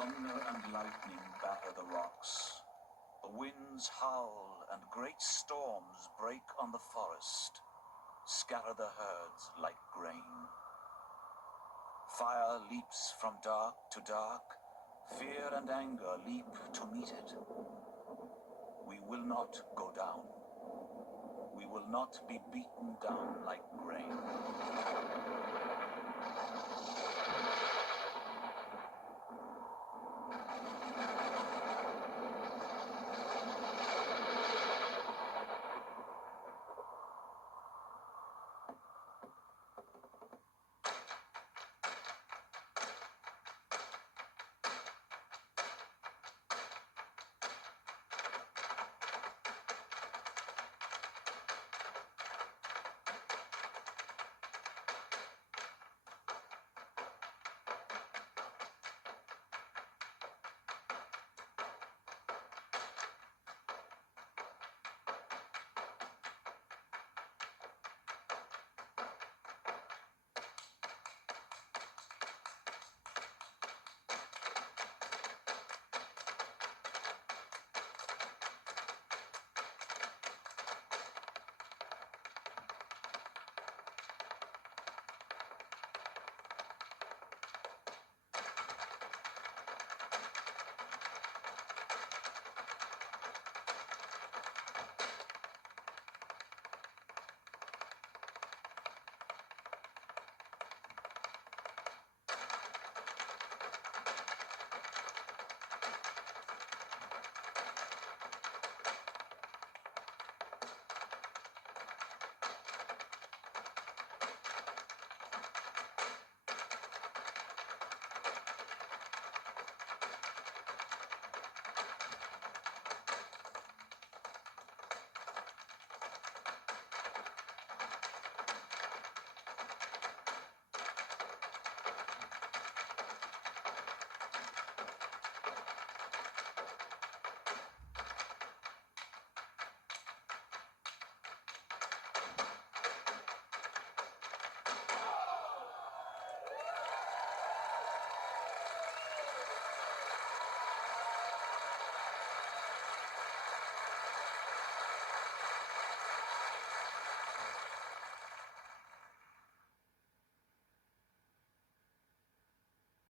Thunder and lightning batter the rocks. The winds howl and great storms break on the forest, scatter the herds like grain. Fire leaps from dark to dark, fear and anger leap to meet it. We will not go down. We will not be beaten down like grain.